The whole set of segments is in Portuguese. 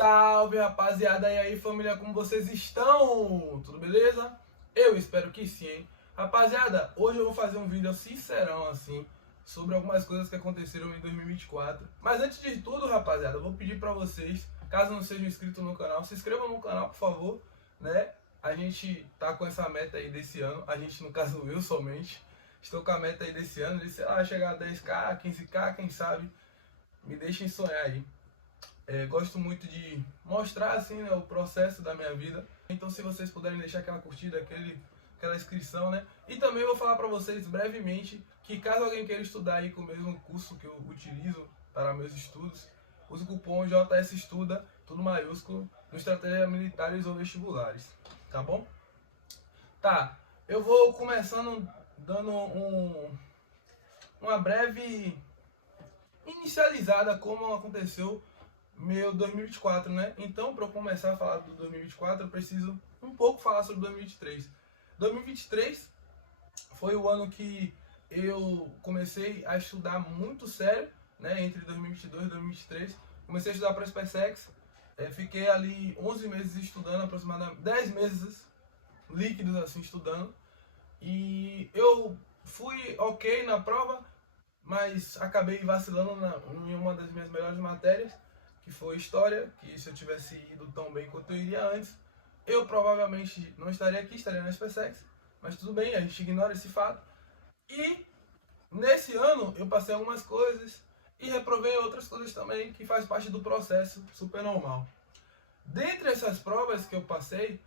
Salve, rapaziada, e aí família, como vocês estão? Tudo beleza? Eu espero que sim, hein? Rapaziada, hoje eu vou fazer um vídeo sincerão assim sobre algumas coisas que aconteceram em 2024. Mas antes de tudo, rapaziada, eu vou pedir pra vocês, caso não sejam inscritos no canal, se inscrevam no canal, por favor, né? A gente tá com essa meta aí desse ano, a gente, no caso eu somente, estou com a meta aí desse ano, de sei lá, chegar a 10k, 15k, quem sabe, me deixem sonhar aí. Gosto muito de mostrar assim, né, o processo da minha vida. Então, se vocês puderem deixar aquela curtida, aquela inscrição, né? E também vou falar para vocês brevemente que caso alguém queira estudar aí com o mesmo curso que eu utilizo para meus estudos, use o cupom JS Estuda, tudo maiúsculo, no Estratégia Militares ou Vestibulares, tá bom? Tá, eu vou começando dando uma breve inicializada como aconteceu meu 2024, né? Então, para eu começar a falar do 2024, eu preciso um pouco falar sobre 2023. 2023 foi o ano que eu comecei a estudar muito sério, né? Entre 2022 e 2023. Comecei a estudar para a SpaceX, fiquei ali 11 meses estudando, aproximadamente 10 meses líquidos assim estudando. E eu fui ok na prova, mas acabei vacilando em uma das minhas melhores matérias, que foi História, que se eu tivesse ido tão bem quanto eu iria antes, eu provavelmente não estaria aqui, estaria na SpaceX, mas tudo bem, a gente ignora esse fato. E nesse ano eu passei algumas coisas e reprovei outras coisas também, que faz parte do processo, super normal. Dentre essas provas que eu passei,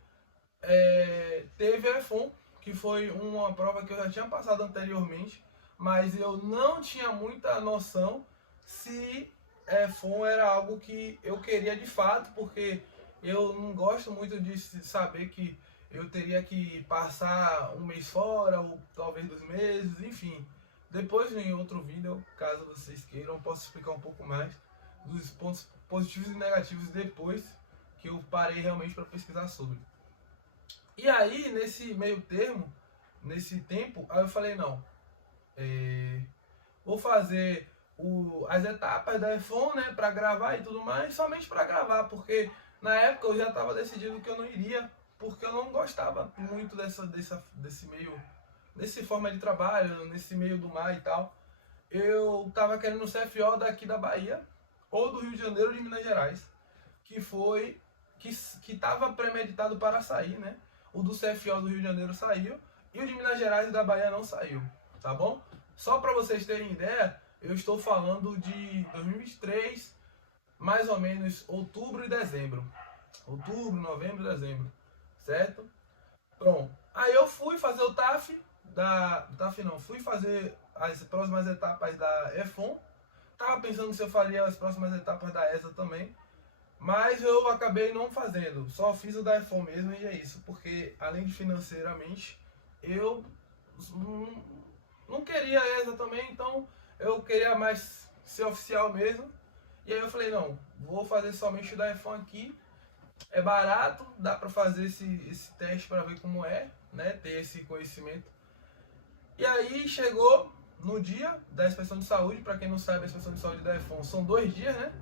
teve a EFON, que foi uma prova que eu já tinha passado anteriormente, mas eu não tinha muita noção se EFON era algo que eu queria de fato, porque eu não gosto muito de saber que eu teria que passar um mês fora, ou talvez 2 meses, enfim. Depois em outro vídeo, caso vocês queiram, posso explicar um pouco mais dos pontos positivos e negativos depois que eu parei realmente para pesquisar sobre. E aí, nesse meio termo, nesse tempo, aí eu falei, não, vou fazer as etapas da EFON, né, para gravar e tudo mais, somente para gravar, porque na época eu já estava decidido que eu não iria, porque eu não gostava muito desse meio, desse forma de trabalho, nesse meio do mar e tal. Eu estava querendo o CFO daqui da Bahia, ou do Rio de Janeiro ou de Minas Gerais, que foi, que estava premeditado para sair, né? O do CFO do Rio de Janeiro saiu e o de Minas Gerais e da Bahia não saiu, tá bom? Só para vocês terem ideia, eu estou falando de 2023, mais ou menos outubro e dezembro. Outubro, novembro e dezembro, certo? Pronto. Aí eu fui fazer o TAF, fui fazer as próximas etapas da EFON. Tava pensando se eu faria as próximas etapas da ESA também, mas eu acabei não fazendo, só fiz o da EFON mesmo e é isso, porque além de financeiramente, eu não queria ESA também, então eu queria mais ser oficial mesmo. E aí eu falei, não, vou fazer somente o da EFON aqui, é barato, dá pra fazer esse teste pra ver como é, né, ter esse conhecimento. E aí chegou no dia da inspeção de saúde, pra quem não sabe, a inspeção de saúde da EFON são 2 dias, né?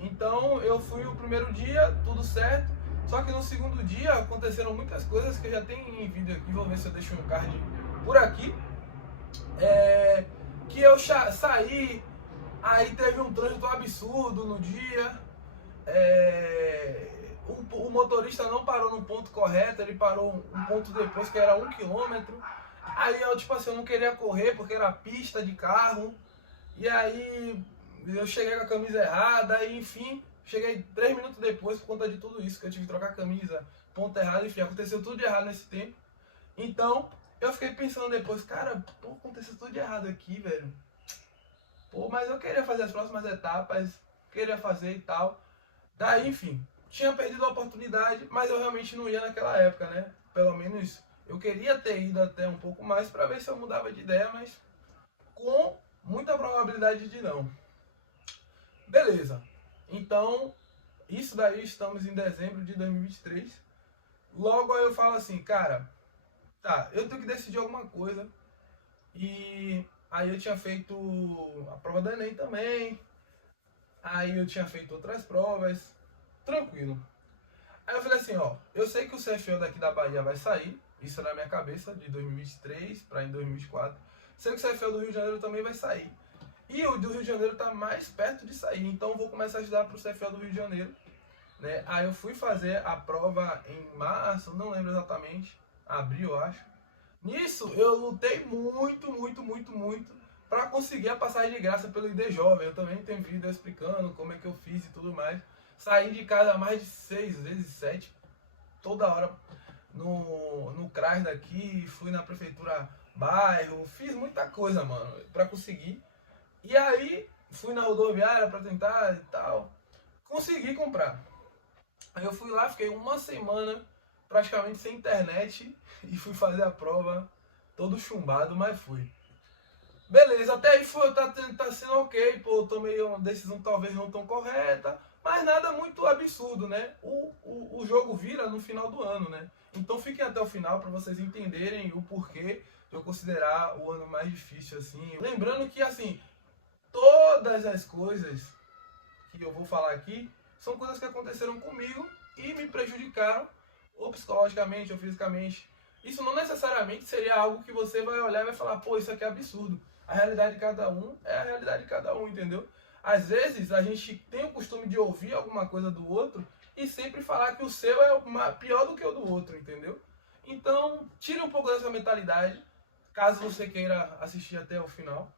Então eu fui o primeiro dia, tudo certo. Só que no segundo dia aconteceram muitas coisas que eu já tenho em vídeo aqui. Vou ver se eu deixo um card por aqui. Que eu saí, aí teve um trânsito absurdo no dia. O motorista não parou no ponto correto, ele parou um ponto depois que era 1 km. Aí eu, tipo assim, eu não queria correr porque era pista de carro. E aí eu cheguei com a camisa errada, e enfim, cheguei 3 minutos depois por conta de tudo isso, que eu tive que trocar a camisa, ponto errado, enfim, aconteceu tudo de errado nesse tempo. Então, eu fiquei pensando depois, cara, pô, aconteceu tudo de errado aqui, velho. Pô, mas eu queria fazer as próximas etapas, queria fazer e tal. Daí, enfim, tinha perdido a oportunidade, mas eu realmente não ia naquela época, né? Pelo menos eu queria ter ido até um pouco mais para ver se eu mudava de ideia, mas com muita probabilidade de não. Beleza. Então, isso daí estamos em dezembro de 2023. Logo aí eu falo assim, cara, tá, eu tenho que decidir alguma coisa. E aí eu tinha feito a prova do Enem também. Aí eu tinha feito outras provas. tranquilo. Aí eu falei assim, ó, eu sei que o CFO daqui da Bahia vai sair, isso na minha cabeça, de 2023 para em 2024. Sei que o CFO do Rio de Janeiro também vai sair. E o do Rio de Janeiro tá mais perto de sair, então eu vou começar a estudar pro CFO do Rio de Janeiro, né? Aí eu fui fazer a prova em março, não lembro exatamente, abril eu acho. Nisso eu lutei muito para conseguir a passagem de graça pelo ID Jovem. Eu também tenho vídeo explicando como é que eu fiz e tudo mais. Saí de casa mais de 6 vezes, 7, toda hora no CRAS daqui, fui na prefeitura bairro, fiz muita coisa, mano, para conseguir. E aí fui na rodoviária para tentar e tal, consegui comprar. Aí eu fui lá, fiquei uma semana praticamente sem internet e fui fazer a prova todo chumbado, mas fui. Beleza, até aí foi, tá sendo ok, pô, tomei uma decisão talvez não tão correta, mas nada muito absurdo, né? O jogo vira no final do ano, né? Então fiquem até o final para vocês entenderem o porquê de eu considerar o ano mais difícil, assim. Lembrando que, assim, todas as coisas que eu vou falar aqui são coisas que aconteceram comigo e me prejudicaram, ou psicologicamente, ou fisicamente. Isso não necessariamente seria algo que você vai olhar e vai falar, pô, isso aqui é absurdo. A realidade de cada um é a realidade de cada um, entendeu? Às vezes a gente tem o costume de ouvir alguma coisa do outro e sempre falar que o seu é pior do que o do outro, entendeu? Então, tire um pouco dessa mentalidade, caso você queira assistir até o final.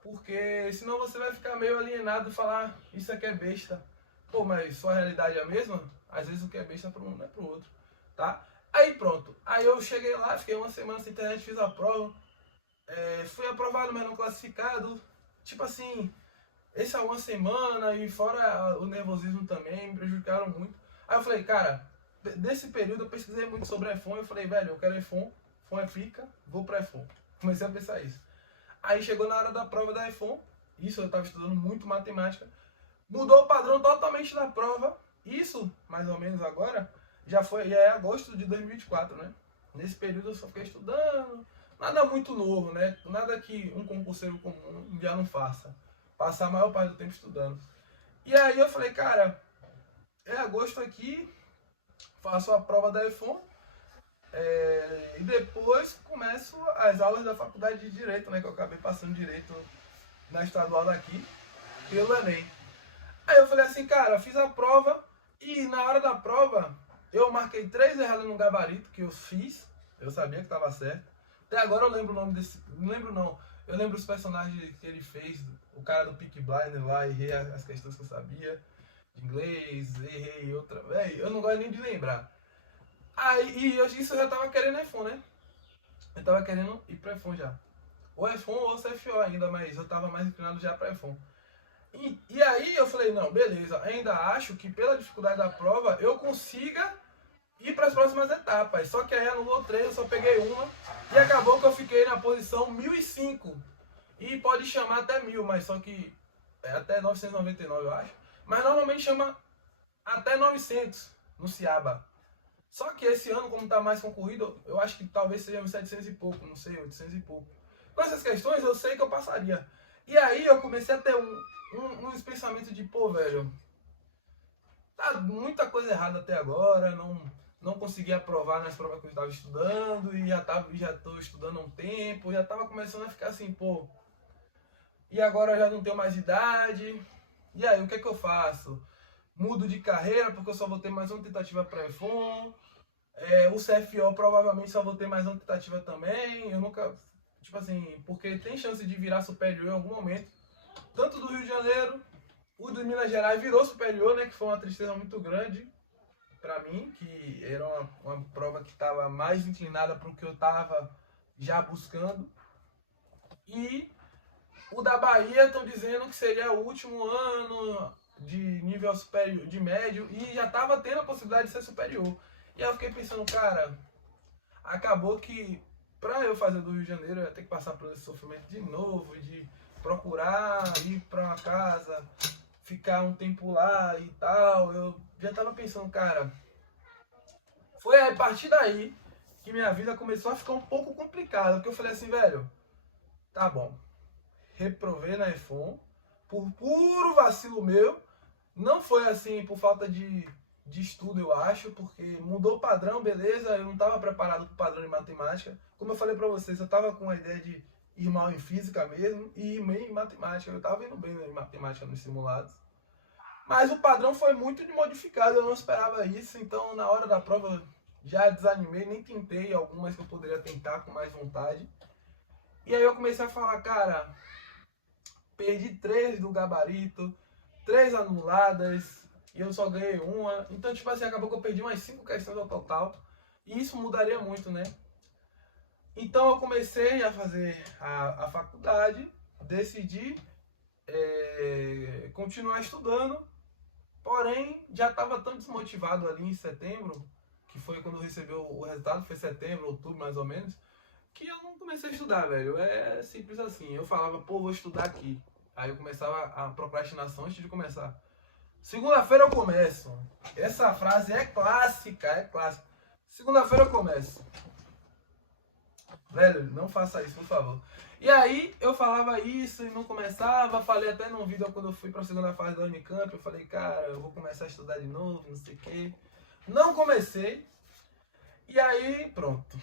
Porque senão você vai ficar meio alienado e falar, isso aqui é besta. Pô, mas sua realidade é a mesma? Às vezes o que é besta para um não é para o outro, tá? Aí pronto. Aí eu cheguei lá, fiquei uma semana sem internet, fiz a prova. Fui aprovado, mas não classificado. Tipo assim, essa uma semana e fora o nervosismo também me prejudicaram muito. Aí eu falei, cara, desse período eu pesquisei muito sobre iPhone. Eu falei, velho, eu quero iPhone, iPhone é pica, vou para iPhone. Comecei a pensar isso. Aí chegou na hora da prova da iPhone, isso eu estava estudando muito matemática, mudou o padrão totalmente da prova, isso, mais ou menos agora, já é agosto de 2024, né? Nesse período eu só fiquei estudando, nada muito novo, né? Nada que um concurseiro comum já não faça, passar a maior parte do tempo estudando. E aí eu falei, cara, é agosto aqui, faço a prova da iPhone, e depois começo as aulas da faculdade de Direito, né? Que eu acabei passando Direito na estadual daqui, pelo Enem. Aí eu falei assim, cara, fiz a prova e na hora da prova eu marquei 3 erradas no gabarito que eu fiz, eu sabia que estava certo. Até agora eu lembro o nome desse, não lembro não, eu lembro os personagens que ele fez, o cara do Peaky Blinders lá, errei as questões que eu sabia, de inglês, errei outra, véio, eu não gosto nem de lembrar. Aí, isso eu já tava querendo iPhone, né? Eu tava querendo ir pro iPhone já. Ou iPhone ou CFO ainda, mas eu tava mais inclinado já para iPhone. E aí eu falei, não, beleza, ainda acho que pela dificuldade da prova eu consiga ir para as próximas etapas. Só que aí anulou 3, eu só peguei uma e acabou que eu fiquei na posição 1005. E pode chamar até 1000, mas só que é até 999 eu acho. Mas normalmente chama até 900 no Ciaba. Só que esse ano, como está mais concorrido, eu acho que talvez seja uns 700 e pouco, não sei, 800 e pouco. Com essas questões eu sei que eu passaria. E aí eu comecei a ter uns pensamentos de, pô, velho, tá muita coisa errada até agora, não consegui aprovar nas provas que eu estava estudando, e já estou estudando há um tempo, já estava começando a ficar assim, pô, e agora eu já não tenho mais idade, e aí o que é que eu faço? Mudo de carreira porque eu só vou ter mais uma tentativa para iPhone. O CFO provavelmente só vou ter mais uma tentativa também. Eu nunca, tipo assim, porque tem chance de virar superior em algum momento. Tanto do Rio de Janeiro, o de Minas Gerais virou superior, né? Que foi uma tristeza muito grande para mim, que era uma prova que estava mais inclinada para o que eu estava já buscando. E o da Bahia estão dizendo que seria o último ano de nível superior, de médio, e já estava tendo a possibilidade de ser superior. E aí eu fiquei pensando, cara, acabou que para eu fazer do Rio de Janeiro eu ia ter que passar por esse sofrimento de novo, de procurar ir para uma casa, ficar um tempo lá e tal. Eu já estava pensando, cara, foi a partir daí que minha vida começou a ficar um pouco complicada, porque eu falei assim, velho, tá bom, reprovei na iPhone por puro vacilo meu. Não foi assim por falta de de estudo, eu acho, porque mudou o padrão, beleza, eu não estava preparado para o padrão de matemática. Como eu falei para vocês, eu estava com a ideia de ir mal em física mesmo e ir bem em matemática. Eu estava indo bem em matemática nos simulados. Mas o padrão foi muito modificado, eu não esperava isso, então na hora da prova já desanimei, nem tentei algumas que eu poderia tentar com mais vontade. E aí eu comecei a falar, cara, perdi 3 do gabarito, 3 anuladas, e eu só ganhei uma. Então, tipo assim, acabou que eu perdi umas 5 questões ao total. E isso mudaria muito, né? Então eu comecei a fazer a faculdade, decidi continuar estudando, porém já estava tão desmotivado ali em setembro, que foi quando eu recebi o resultado, foi setembro, outubro mais ou menos, que eu não comecei a estudar, velho. É simples assim. Eu falava, pô, vou estudar aqui. Aí eu começava a procrastinação antes de começar. Segunda-feira eu começo. Essa frase é clássica, é clássica. Segunda-feira eu começo. Velho, não faça isso, por favor. E aí eu falava isso e não começava. Falei até num vídeo quando eu fui pra segunda fase da Unicamp. Eu falei, cara, eu vou começar a estudar de novo, não sei o quê. Não comecei. E aí, pronto.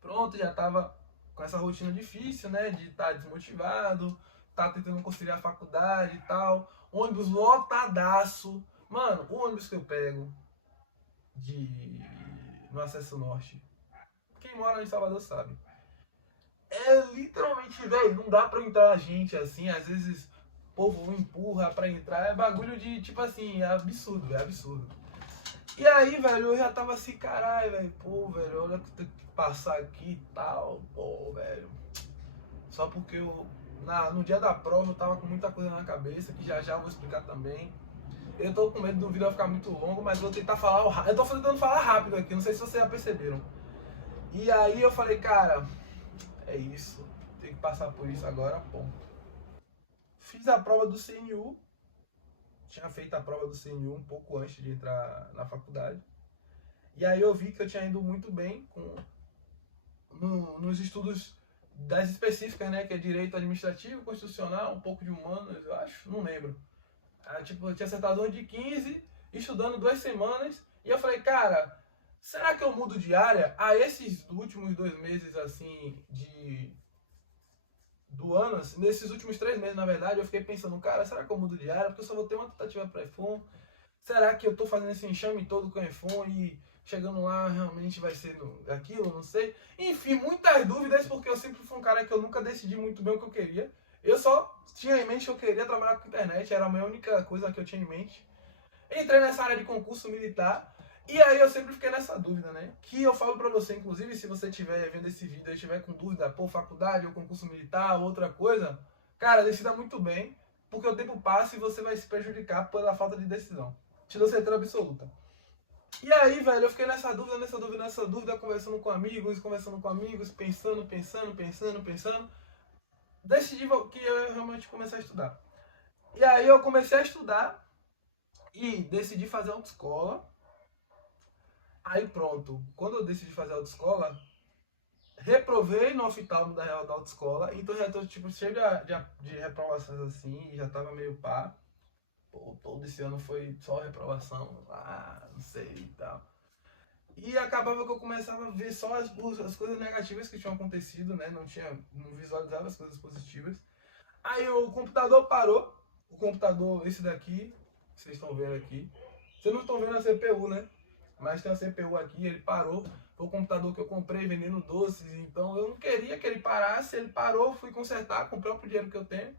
Pronto, já tava com essa rotina difícil, né? De estar desmotivado, tá tentando conciliar a faculdade e tal. Ônibus lotadaço. Mano, o ônibus que eu pego no Acesso Norte, quem mora em Salvador sabe. É literalmente, velho, não dá pra entrar gente assim, às vezes o povo empurra pra entrar, é bagulho de, tipo assim, é absurdo, é absurdo. E aí, velho, eu já tava assim, caralho, velho, pô, velho, olha que eu tenho que passar aqui e tal, pô, velho. Só porque no dia da prova eu tava com muita coisa na cabeça, que já já eu vou explicar também. Eu tô com medo do vídeo ficar muito longo, mas vou tentar falar, eu tô tentando falar rápido aqui, não sei se vocês já perceberam. E aí eu falei, cara, é isso, tem que passar por isso agora, ponto. Fiz a prova do CNU, tinha feito a prova do CNU um pouco antes de entrar na faculdade. E aí eu vi que eu tinha ido muito bem nos estudos das específicas, né? Que é direito administrativo, constitucional, um pouco de humanas, eu acho, não lembro. Tipo, eu tinha acertado 1 de 15, estudando 2 semanas, e eu falei, cara, será que eu mudo de área? Esses últimos 2 meses, assim, do ano, assim, nesses últimos 3 meses, na verdade, eu fiquei pensando, cara, será que eu mudo de área? Porque eu só vou ter uma tentativa para EFON. Será que eu tô fazendo esse enxame todo com o EFON e chegando lá realmente vai ser aquilo? Não sei. Enfim, muitas dúvidas, porque eu sempre fui um cara que eu nunca decidi muito bem o que eu queria. Eu só tinha em mente que eu queria trabalhar com internet, era a minha única coisa que eu tinha em mente. Entrei nessa área de concurso militar, e aí eu sempre fiquei nessa dúvida, né? Que eu falo pra você, inclusive, se você estiver vendo esse vídeo e estiver com dúvida, pô, faculdade ou concurso militar, outra coisa, cara, decida muito bem, porque o tempo passa e você vai se prejudicar pela falta de decisão. Te dou certeza absoluta. E aí, velho, eu fiquei nessa dúvida, conversando com amigos, pensando. Decidi que eu ia realmente começar a estudar. E aí eu comecei a estudar e decidi fazer autoescola. Aí pronto, quando eu decidi fazer autoescola, reprovei no oftalmo da autoescola, então já tô tipo cheio de reprovações assim, já tava meio pá. Pô, todo esse ano foi só reprovação, não sei e tal. E acabava que eu começava a ver só as coisas negativas que tinham acontecido, né? Não visualizava as coisas positivas. Aí o computador parou, o computador, esse daqui, que vocês estão vendo aqui. Vocês não estão vendo a CPU, né? Mas tem a CPU aqui, ele parou. Foi o computador que eu comprei vendendo doces, então eu não queria que ele parasse. Ele parou, fui consertar com o próprio dinheiro que eu tenho.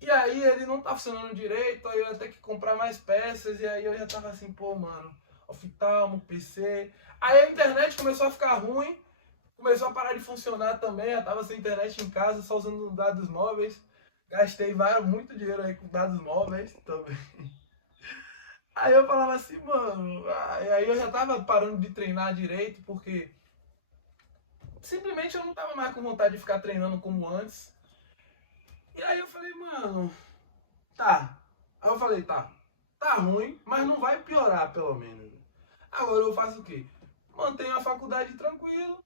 E aí ele não tá funcionando direito, aí eu ia ter que comprar mais peças, e aí eu já tava assim, pô, mano, oftalmo, PC. Aí a internet começou a ficar ruim, começou a parar de funcionar também, eu tava sem internet em casa, só usando dados móveis. Gastei muito dinheiro aí com dados móveis também. Aí eu falava assim, mano, aí eu já tava parando de treinar direito, porque simplesmente eu não tava mais com vontade de ficar treinando como antes. E aí eu falei, mano, tá. Aí eu falei, tá ruim, mas não vai piorar pelo menos. Agora eu faço o quê? Mantenho a faculdade tranquilo,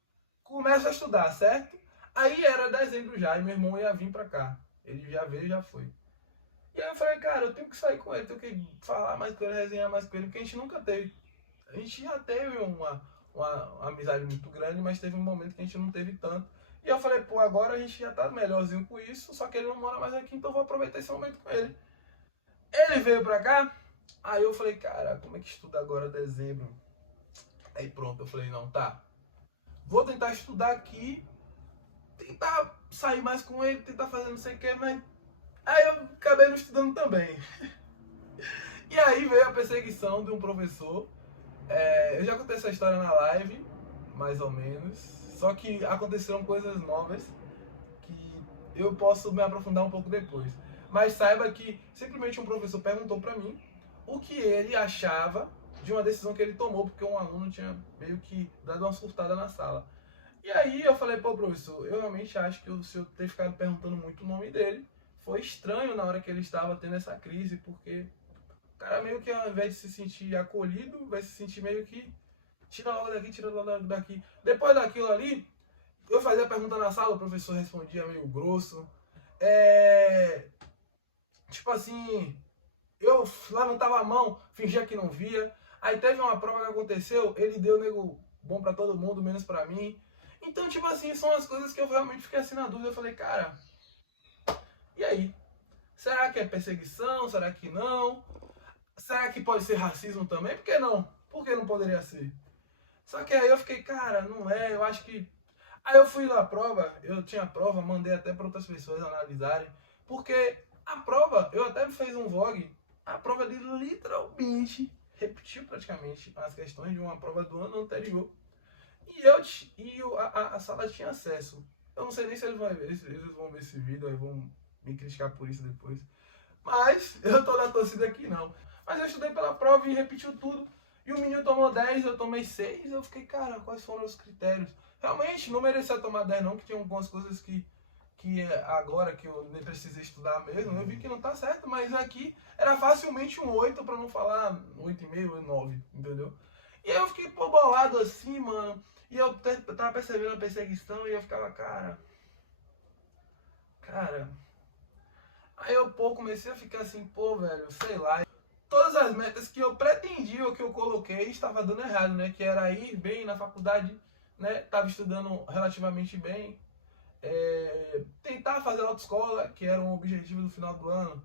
começo a estudar, certo? Aí era dezembro já, e meu irmão ia vir pra cá. Ele já veio e já foi. E aí eu falei, cara, eu tenho que sair com ele, tenho que falar mais com ele, resenhar mais com ele, porque a gente nunca teve. A gente já teve uma amizade muito grande, mas teve um momento que a gente não teve tanto. E eu falei, pô, agora a gente já tá melhorzinho com isso, só que ele não mora mais aqui, então eu vou aproveitar esse momento com ele. Ele veio pra cá, aí eu falei, cara, como é que estuda agora dezembro? Aí pronto, eu falei, não, tá. Vou tentar estudar aqui, tentar sair mais com ele, tentar fazer não sei o que, mas. Aí eu acabei não estudando também. E aí veio a perseguição de um professor. Eu já contei essa história na live, mais ou menos. Só que aconteceram coisas novas que eu posso me aprofundar um pouco depois. Mas saiba que simplesmente um professor perguntou pra mim o que ele achava de uma decisão que ele tomou, porque um aluno tinha meio que dado uma surtada na sala. E aí eu falei, pô, professor, eu realmente acho que o senhor ter ficado perguntando muito o nome dele foi estranho na hora que ele estava tendo essa crise, porque o cara meio que ao invés de se sentir acolhido, vai se sentir meio que tira logo daqui, tira logo daqui. Depois daquilo ali, eu fazia a pergunta na sala, o professor respondia meio grosso. Tipo assim, eu levantava a mão, fingia que não via. Aí teve uma prova que aconteceu, ele deu nego bom pra todo mundo, menos pra mim. Então, tipo assim, são as coisas que eu realmente fiquei assim na dúvida. Eu falei, cara, e aí? Será que é perseguição? Será que não? Será que pode ser racismo também? Por que não? Por que não poderia ser? Só que aí eu fiquei, cara, não é, eu acho que. Aí eu fui lá a prova, eu tinha a prova, mandei até para outras pessoas analisarem, porque a prova, eu até fiz um vlog, a prova ele literalmente repetiu praticamente as questões de uma prova do ano anterior. A sala tinha acesso. Eu não sei nem se eles vão ver esse vídeo, aí vão me criticar por isso depois. Mas eu tô na torcida aqui não. Mas eu estudei pela prova e repetiu tudo. E o menino tomou 10, eu tomei 6. Eu fiquei, cara, quais foram os critérios? Realmente não merecia tomar 10 não, que tinha algumas coisas que agora que eu nem precisei estudar mesmo, eu vi que não tá certo, mas aqui era facilmente um 8, pra não falar 8,5, 9, entendeu? E aí eu fiquei pô, bolado assim, mano. E eu tava percebendo a perseguição e eu ficava, cara. Aí eu pô, comecei a ficar assim, pô, velho, sei lá. Todas as metas que eu pretendia ou que eu coloquei estava dando errado, né? Que era ir bem na faculdade, né? Tava estudando relativamente bem. Tentar fazer autoescola, que era um objetivo do final do ano.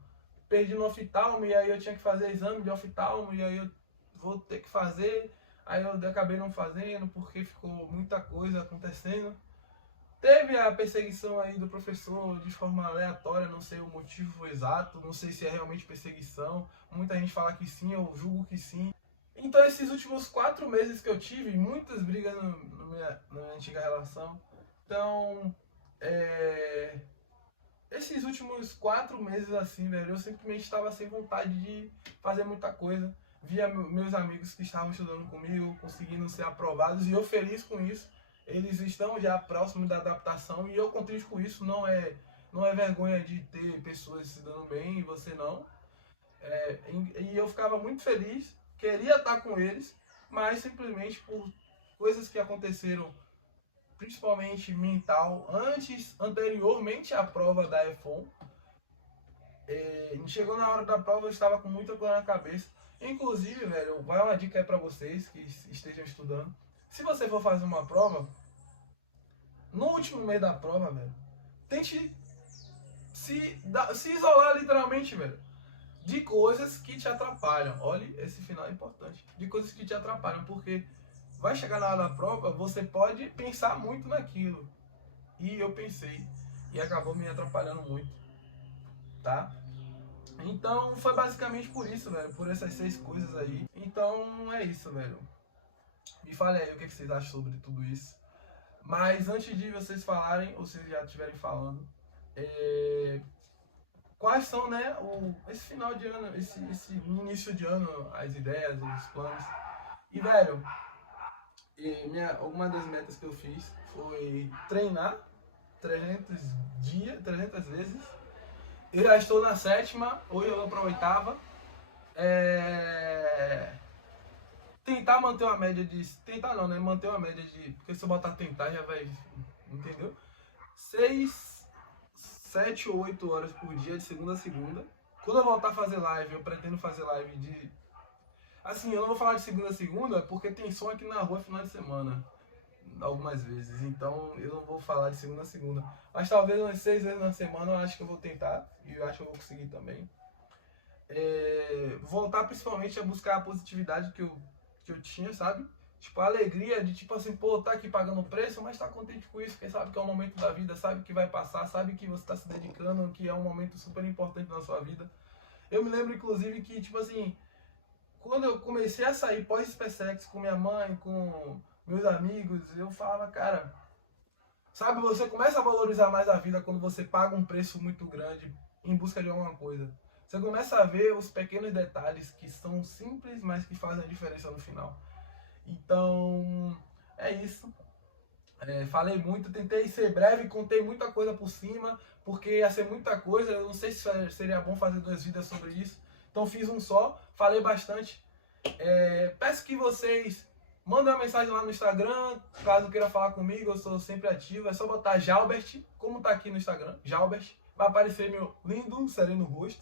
Perdi no oftalmo e aí eu tinha que fazer exame de oftalmo e aí eu vou ter que fazer. Aí eu acabei não fazendo porque ficou muita coisa acontecendo. Teve a perseguição aí do professor de forma aleatória, não sei o motivo exato, não sei se é realmente perseguição. Muita gente fala que sim, eu julgo que sim. Então esses últimos 4 meses que eu tive, muitas brigas na minha antiga relação. Então, esses últimos 4 meses assim, velho, eu simplesmente estava sem vontade de fazer muita coisa. Via meus amigos que estavam estudando comigo, conseguindo ser aprovados, e eu feliz com isso. Eles estão já próximos da adaptação e eu contente com isso. Não é vergonha de ter pessoas se dando bem e você não. E eu ficava muito feliz, queria estar com eles, mas simplesmente por coisas que aconteceram, principalmente mental, anteriormente à prova da EFON. Chegou na hora da prova, eu estava com muita coisa na cabeça. Inclusive, velho, vai uma dica aí pra vocês que estejam estudando. Se você for fazer uma prova, no último mês da prova, velho, tente se isolar literalmente, velho, de coisas que te atrapalham. Olha, esse final é importante. De coisas que te atrapalham, porque vai chegar na hora da prova, você pode pensar muito naquilo. E eu pensei, e acabou me atrapalhando muito, tá? Então foi basicamente por isso, velho, por essas 6 coisas aí. Então é isso, velho. Me fale aí o que vocês acham sobre tudo isso. Mas antes de vocês falarem, ou vocês já estiverem falando, quais são, né, esse final de ano, esse início de ano, as ideias, os planos. E, velho, alguma das metas que eu fiz foi treinar 300 dias, 300 vezes. Eu já estou na 7ª, hoje eu vou para a 8ª. Tentar manter uma média de... Tentar não, né? Manter uma média de... Porque se eu botar tentar já vai... Entendeu? 6, 7 ou 8 horas por dia, de segunda a segunda. Quando eu voltar a fazer live, eu pretendo fazer live de... Assim, eu não vou falar de segunda a segunda, porque tem som aqui na rua final de semana. Algumas vezes, então eu não vou falar de segunda a segunda. Mas talvez umas 6 vezes na semana eu acho que eu vou tentar. E eu acho que eu vou conseguir também. Voltar principalmente a buscar a positividade que eu tinha, sabe? Tipo, a alegria de, tipo assim, pô, tá aqui pagando preço, mas tá contente com isso, porque sabe que é um momento da vida, sabe que vai passar, sabe que você tá se dedicando, que é um momento super importante na sua vida. Eu me lembro, inclusive, que, tipo assim, quando eu comecei a sair pós-SpaceX com minha mãe, com meus amigos, eu falava, cara, sabe, você começa a valorizar mais a vida quando você paga um preço muito grande em busca de alguma coisa. Você começa a ver os pequenos detalhes que são simples, mas que fazem a diferença no final. Então, é isso. Falei muito, tentei ser breve, contei muita coisa por cima, porque ia ser muita coisa, eu não sei se seria bom fazer 2 vídeos sobre isso. Então fiz um só, falei bastante. Peço que vocês mandem uma mensagem lá no Instagram, caso queira falar comigo, eu sou sempre ativo. É só botar Jalbert, como tá aqui no Instagram, Jalbert. Vai aparecer meu lindo, sereno rosto.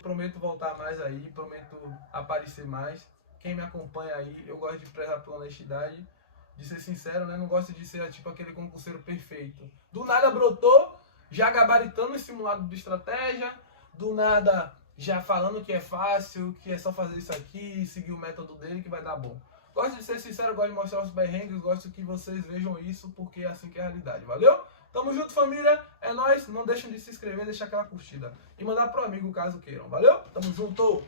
Prometo voltar mais aí, prometo aparecer mais. Quem me acompanha aí, eu gosto de prezar pela honestidade, de ser sincero, né? Não gosto de ser tipo aquele concurseiro perfeito. Do nada brotou, já gabaritando esse simulado de estratégia, do nada já falando que é fácil, que é só fazer isso aqui, seguir o método dele que vai dar bom. Gosto de ser sincero, gosto de mostrar os perrengues, gosto que vocês vejam isso, porque é assim que é a realidade, valeu? Tamo junto, família, é nóis, não deixem de se inscrever, deixar aquela curtida e mandar pro amigo caso queiram, valeu? Tamo junto!